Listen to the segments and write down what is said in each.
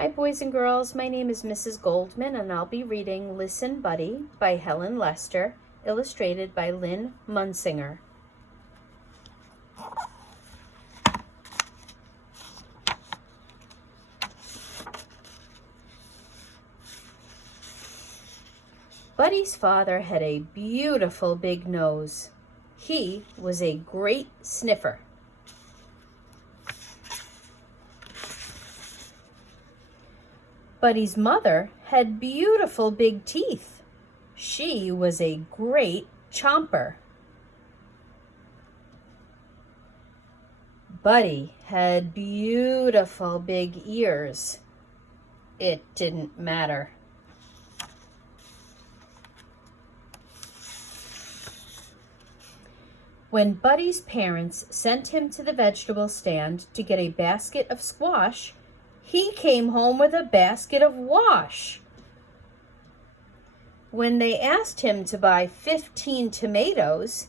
Hi boys and girls, my name is Mrs. Goldman and I'll be reading Listen Buddy by Helen Lester, illustrated by Lynn Munsinger. Buddy's father had a beautiful big nose. He was a great sniffer. Buddy's mother had beautiful big teeth. She was a great chomper. Buddy had beautiful big ears. It didn't matter. When Buddy's parents sent him to the vegetable stand to get a basket of squash, he came home with a basket of wash. When they asked him to buy 15 tomatoes,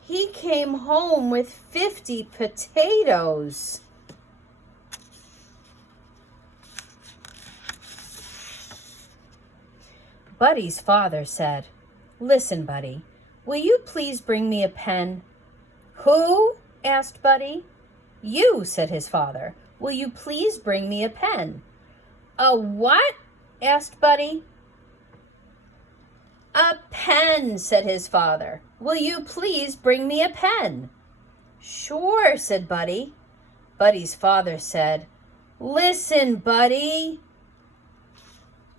he came home with 50 potatoes. Buddy's father said, "Listen, Buddy, will you please bring me a pen?" "Who?" asked Buddy. "You," said his father. "Will you please bring me a pen?" "A what?" asked Buddy. "A pen," said his father. "Will you please bring me a pen?" "Sure," said Buddy. Buddy's father said, "Listen, Buddy."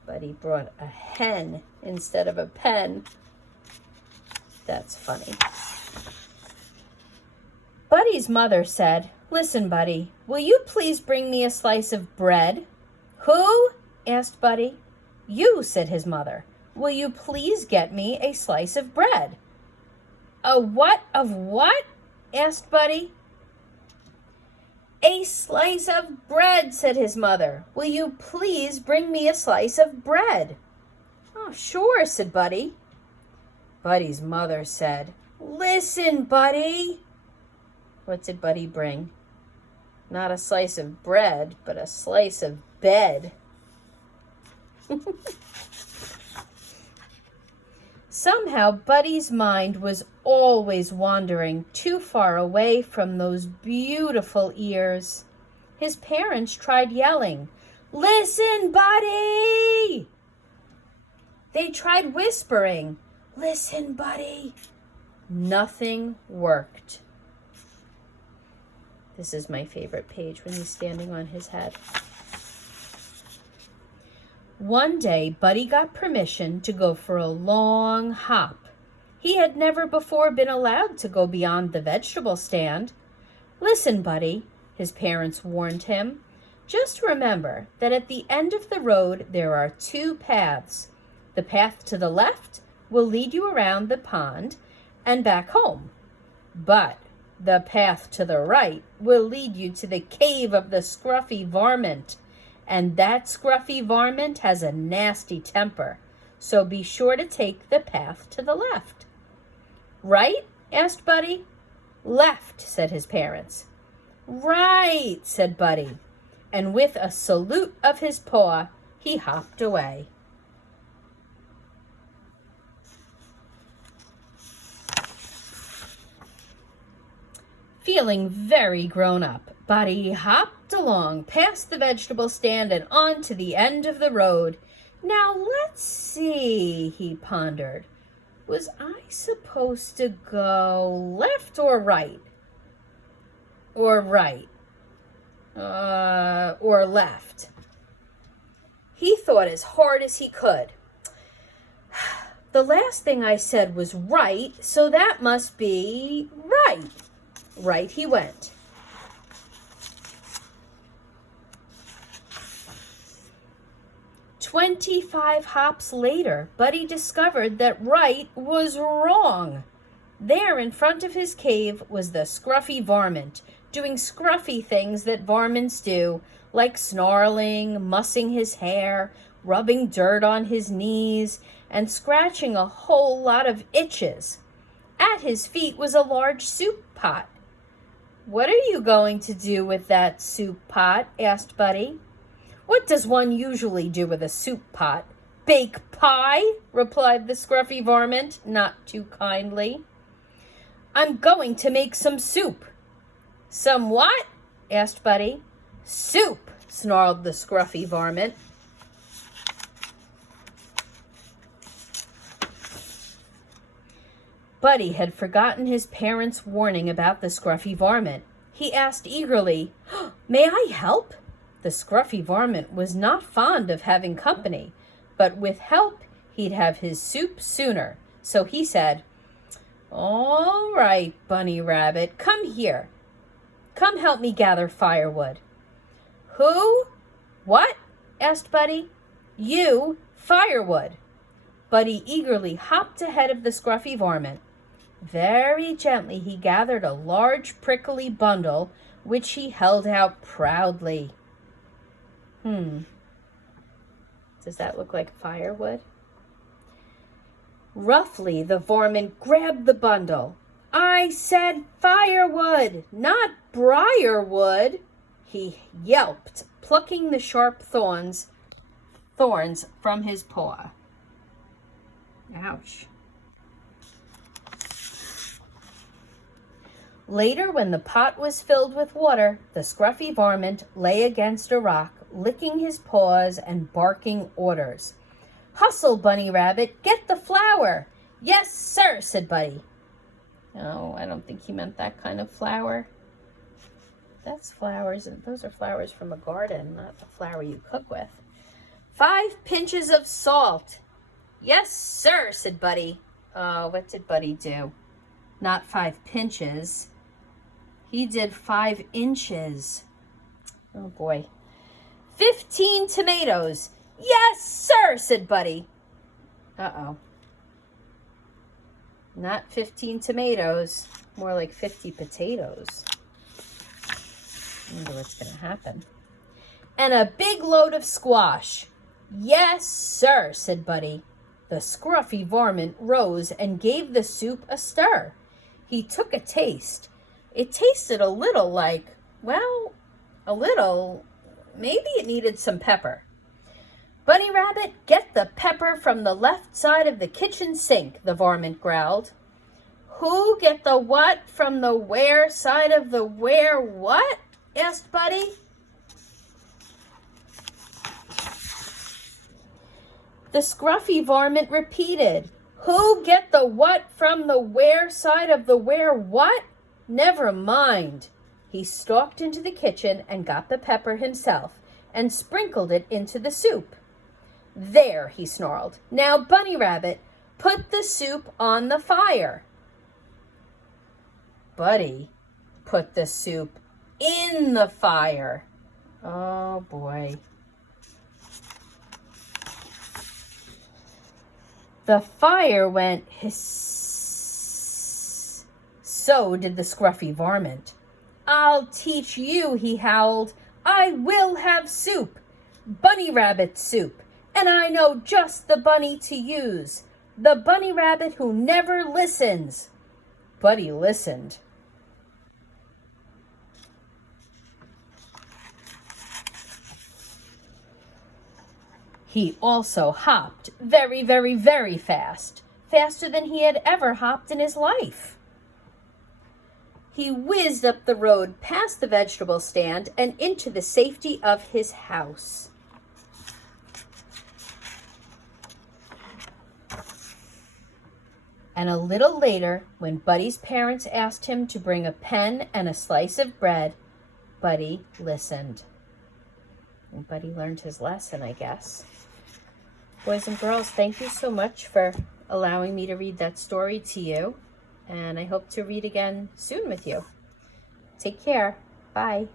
Buddy brought a hen instead of a pen. That's funny. Buddy's mother said, "Listen, Buddy, will you please bring me a slice of bread?" "Who?" asked Buddy. "You," said his mother. "Will you please get me a slice of bread?" "A what of what?" asked Buddy. "A slice of bread," said his mother. "Will you please bring me a slice of bread?" "Oh, sure," said Buddy. Buddy's mother said, "Listen, Buddy." What did Buddy bring? Not a slice of bread, but a slice of bed. Somehow Buddy's mind was always wandering too far away from those beautiful ears. His parents tried yelling, "Listen, Buddy!" They tried whispering, "Listen, Buddy!" Nothing worked. This is my favorite page when he's standing on his head. One day, Buddy got permission to go for a long hop. He had never before been allowed to go beyond the vegetable stand. "Listen, Buddy," his parents warned him. "Just remember that at the end of the road there are two paths. The path to the left will lead you around the pond and back home. But the path to the right will lead you to the cave of the scruffy varmint. And that scruffy varmint has a nasty temper. So be sure to take the path to the left." "Right?" asked Buddy. "Left," said his parents. "Right," said Buddy. And with a salute of his paw, he hopped away. Feeling very grown up, Buddy hopped along past the vegetable stand and on to the end of the road. "Now let's see," he pondered. "Was I supposed to go left or right? Or right? Or left?" He thought as hard as he could. "The last thing I said was right, so that must be right." Right he went. "25 hops later, Buddy discovered that right was wrong. There in front of his cave was the scruffy varmint, doing scruffy things that varmints do, like snarling, mussing his hair, rubbing dirt on his knees, and scratching a whole lot of itches. At his feet was a large soup pot. "What are you going to do with that soup pot?" asked Buddy. What does one usually do with a soup pot? Bake pie, replied the scruffy varmint, not too kindly. I'm going to make some soup. Some what? Asked Buddy. Soup, snarled the scruffy varmint. Buddy had forgotten his parents' warning about the scruffy varmint. He asked eagerly, May I help? The scruffy varmint was not fond of having company, but with help he'd have his soup sooner. So he said, All right, Bunny Rabbit, come here. Come help me gather firewood. Who? What? Asked Buddy. You, firewood. Buddy eagerly hopped ahead of the scruffy varmint. Very gently he gathered a large prickly bundle, which he held out proudly. Does that look like firewood? Roughly, the varmint grabbed the bundle. I said firewood, not briarwood, he yelped, plucking the sharp thorns from his paw. Ouch. Later, when the pot was filled with water, the scruffy varmint lay against a rock, licking his paws and barking orders. Hustle, Bunny Rabbit, get the flour. Yes, sir, said Buddy. No, I don't think he meant that kind of flour. That's flowers, and those are flowers from a garden, not the flour you cook with. 5 pinches of salt. Yes, sir, said Buddy. What did Buddy do? Not 5 pinches. He did 5 inches. Oh, boy. 15 tomatoes. Yes, sir, said Buddy. Uh-oh. Not 15 tomatoes. More like 50 potatoes. I wonder what's going to happen. And a big load of squash. Yes, sir, said Buddy. The scruffy varmint rose and gave the soup a stir. He took a taste. It tasted a little like, well, a little, maybe it needed some pepper. Bunny Rabbit, get the pepper from the left side of the kitchen sink, the varmint growled. Who get the what from the where side of the where what? Asked Buddy. The scruffy varmint repeated, Who get the what from the where side of the where what? Never mind. He stalked into the kitchen and got the pepper himself and sprinkled it into the soup. There, he snarled. Now, Bunny Rabbit, put the soup on the fire. Buddy put the soup in the fire. Oh, boy. The fire went hiss. So did the scruffy varmint. I'll teach you, he howled. I will have soup. Bunny Rabbit soup. And I know just the bunny to use. The Bunny Rabbit who never listens. Buddy listened. He also hopped very, very, very fast, faster than he had ever hopped in his life. He whizzed up the road past the vegetable stand and into the safety of his house. And a little later, when Buddy's parents asked him to bring a pen and a slice of bread, Buddy listened. And Buddy learned his lesson, I guess. Boys and girls, thank you so much for allowing me to read that story to you. And I hope to read again soon with you. Take care. Bye.